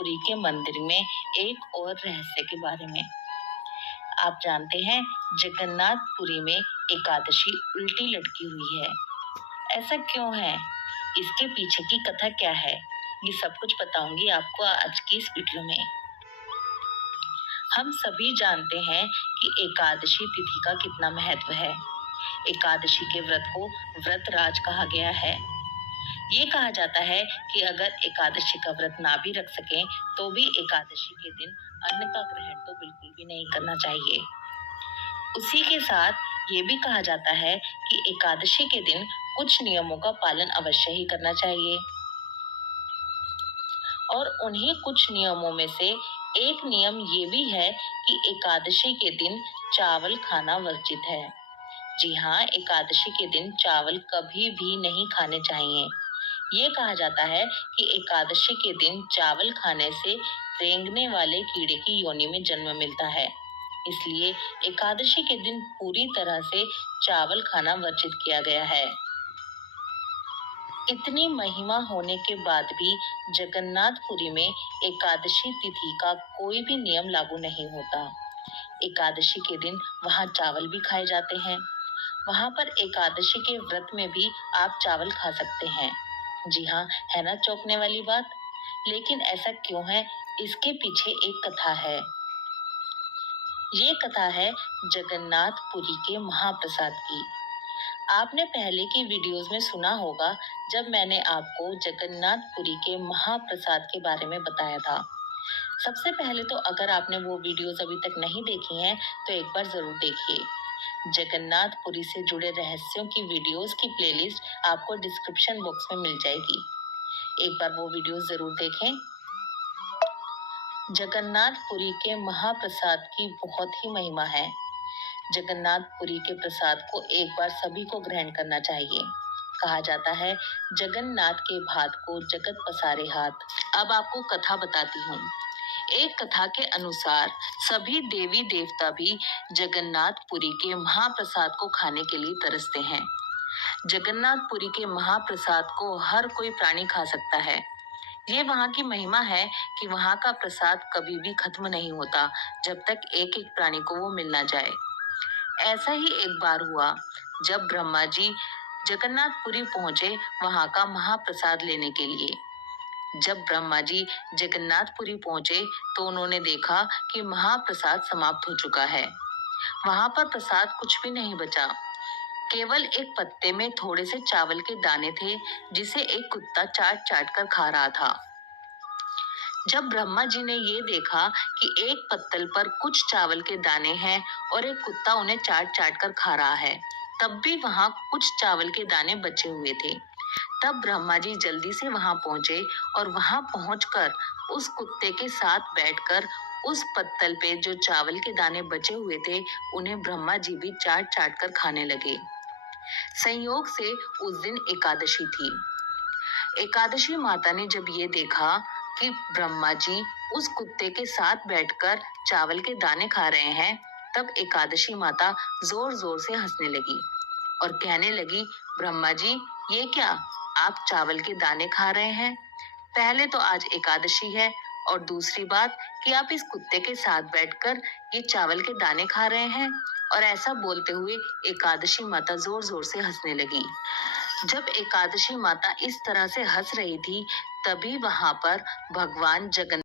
जगन्नाथपुरी के मंदिर में एक और रहस्य के बारे में। आप जानते हैं, जगन्नाथपुरी में एकादशी उल्टी लटकी हुई है। ऐसा क्यों है? इसके पीछे की कथा क्या है? ये सब कुछ बताऊंगी आपको आज की इस वीडियो में। हम सभी जानते हैं कि एकादशी तिथि का कितना महत्व है। एकादशी के व्रत को व्रतराज कहा गया है। ये कहा जाता है कि अगर एकादशी का व्रत ना भी रख सकें तो भी एकादशी के दिन अन्न का ग्रहण तो बिल्कुल भी नहीं करना चाहिए। उसी के साथ ये भी कहा जाता है कि एकादशी के दिन कुछ नियमों का पालन अवश्य ही करना चाहिए। और उन्हीं कुछ नियमों में से एक नियम ये भी है कि एकादशी के दिन चावल खाना वर्जित है। जी हाँ, एकादशी के दिन चावल कभी भी नहीं खाने चाहिए। ये कहा जाता है कि एकादशी के दिन चावल खाने से रेंगने वाले कीड़े की योनि में जन्म मिलता है। इसलिए एकादशी के दिन पूरी तरह से चावल खाना वर्जित किया गया है। इतनी महिमा होने के बाद भी जगन्नाथपुरी में एकादशी तिथि का कोई भी नियम लागू नहीं होता। एकादशी के दिन वहाँ चावल भी खाए जाते हैं। वहाँ पर एकादशी के व्रत में भी आप चावल खा सकते हैं। जी हाँ, है ना चौंकने वाली बात? लेकिन ऐसा क्यों है? इसके पीछे एक कथा है। ये कथा है जगन्नाथपुरी के महाप्रसाद की। आपने पहले की वीडियोस में सुना होगा जब मैंने आपको जगन्नाथपुरी के महाप्रसाद के बारे में बताया था। सबसे पहले तो अगर आपने वो वीडियोस अभी तक नहीं देखी हैं तो एक बार जरूर देखिए। जगन्नाथपुरी से जुड़े रहस्यों की वीडियोस की प्लेलिस्ट आपको डिस्क्रिप्शन बॉक्स में मिल जाएगी। एक बार वो वीडियोस जरूर देखें। जगन्नाथपुरी के महाप्रसाद की बहुत ही महिमा है। जगन्नाथपुरी के प्रसाद को एक बार सभी को ग्रहण करना चाहिए। कहा जाता है, जगन्नाथ के भात को जगत पसारे हाथ। अब आपको कथा बताती हूँ। एक कथा के अनुसार सभी देवी देवता भी जगन्नाथपुरी के महाप्रसाद को खाने के लिए तरसते हैं। जगन्नाथपुरी के महाप्रसाद को हर कोई प्राणी खा सकता है। ये वहाँ की महिमा है कि वहाँ का प्रसाद कभी भी खत्म नहीं होता जब तक एक एक प्राणी को वो मिल ना जाए। ऐसा ही एक बार हुआ जब ब्रह्मा जी जगन्नाथपुरी पहुंचे वहां का महाप्रसाद लेने के लिए। जब ब्रह्मा जी जगन्नाथपुरी पहुंचे तो उन्होंने देखा कि महाप्रसाद समाप्त हो चुका है। वहां पर प्रसाद कुछ भी नहीं बचा। केवल एक पत्ते में थोड़े से चावल के दाने थे जिसे एक कुत्ता चाट चाट कर खा रहा था। जब ब्रह्मा जी ने ये देखा कि एक पत्तल पर कुछ चावल के दाने हैं और एक कुत्ता उन्हें चाट चाट कर खा रहा है, तब भी वहां कुछ चावल के दाने बचे हुए थे। तब ब्रह्मा जी जल्दी से वहां पहुंचे और वहां पहुंचकर उस कुत्ते के साथ बैठकर उस पत्तल पे जो चावल के दाने बचे हुए थे उन्हें ब्रह्मा जी भी चाट चाट कर खाने लगे। संयोग से उस दिन एकादशी थी। एकादशी माता ने जब ये देखा कि ब्रह्मा जी उस कुत्ते के साथ बैठकर चावल के दाने खा रहे हैं, तब एकादशी माता जोर जोर से हंसने लगी और कहने लगी, ब्रह्मा जी, ये क्या, आप चावल के दाने खा रहे हैं? पहले तो आज एकादशी है और दूसरी बात कि आप इस कुत्ते के साथ बैठकर ये चावल के दाने खा रहे हैं। और ऐसा बोलते हुए एकादशी माता जोर जोर से हंसने लगी। जब एकादशी माता इस तरह से हंस रही थी, तभी वहां पर भगवान जगन्नाथ